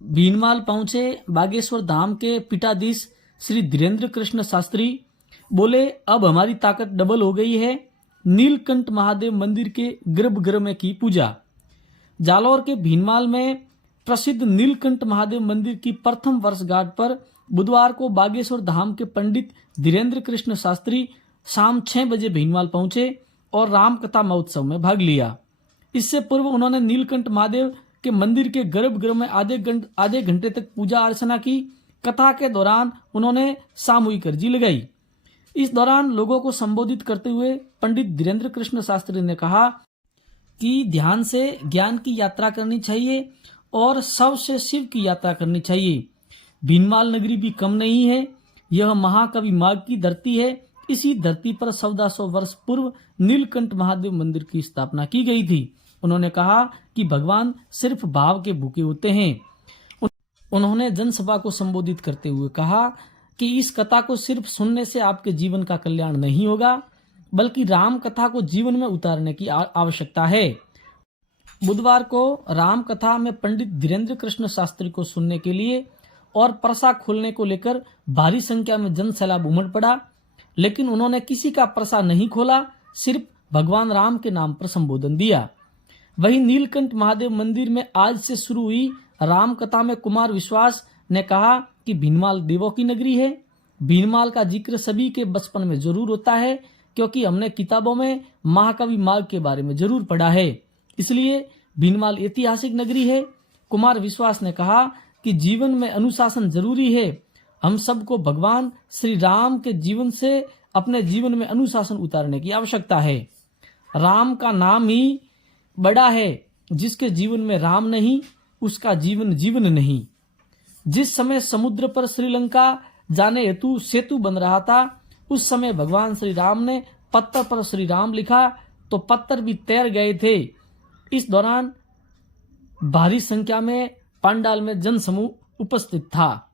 भीनमाल पहुंचे बागेश्वर धाम के पीठाधीश श्री धीरेन्द्र कृष्ण शास्त्री बोले, अब हमारी ताकत डबल हो गई है। नीलकंठ महादेव मंदिर के गर्भगृह में की पूजा। जालौर के भीनमाल में प्रसिद्ध नीलकंठ महादेव मंदिर की प्रथम वर्षगांठ पर बुधवार को बागेश्वर धाम के पंडित धीरेन्द्र कृष्ण शास्त्री शाम 6 बजे भीनमाल पहुंचे और रामकथा महोत्सव में भाग लिया। इससे पूर्व उन्होंने नीलकंठ महादेव के मंदिर के गर्भगृह में आधे घंटे तक पूजा अर्चना की। कथा के दौरान उन्होंने सामूहिक अर्जी लगाई। इस दौरान लोगों को संबोधित करते हुए पंडित धीरेन्द्र कृष्ण शास्त्री ने कहा कि ध्यान से ज्ञान की यात्रा करनी चाहिए और शव से शिव की यात्रा करनी चाहिए। भीनमाल नगरी भी कम नहीं है। यह महाकवि माघ की धरती है। इसी धरती पर 1400 वर्ष पूर्व नीलकंठ महादेव मंदिर की स्थापना की गई थी। उन्होंने कहा कि भगवान सिर्फ भाव के भूखे होते हैं। उन्होंने जनसभा को संबोधित करते हुए कहा कि इस कथा को सिर्फ सुनने से आपके जीवन का कल्याण नहीं होगा, बल्कि राम कथा को जीवन में उतारने की आवश्यकता है। बुधवार को राम कथा में पंडित धीरेन्द्र कृष्ण शास्त्री को सुनने के लिए और परसा खोलने को लेकर भारी संख्या में जनसैलाब उमड़ पड़ा, लेकिन उन्होंने किसी का परसा नहीं खोला, सिर्फ भगवान राम के नाम पर संबोधन दिया। वहीं नीलकंठ महादेव मंदिर में आज से शुरू हुई राम कथा में कुमार विश्वास ने कहा कि भीनमाल देवों की नगरी है। भीनमाल का जिक्र सभी के बचपन में जरूर होता है, क्योंकि हमने किताबों में महाकवि माघ के बारे में जरूर पढ़ा है। इसलिए भीनमाल ऐतिहासिक नगरी है। कुमार विश्वास ने कहा कि जीवन में अनुशासन जरूरी है। हम सबको भगवान श्री राम के जीवन से अपने जीवन में अनुशासन उतारने की आवश्यकता है। राम का नाम ही बड़ा है। जिसके जीवन में राम नहीं, उसका जीवन जीवन नहीं। जिस समय समुद्र पर श्रीलंका जाने हेतु सेतु बन रहा था, उस समय भगवान श्री राम ने पत्थर पर श्री राम लिखा तो पत्थर भी तैर गए थे। इस दौरान भारी संख्या में पंडाल में जनसमूह उपस्थित था।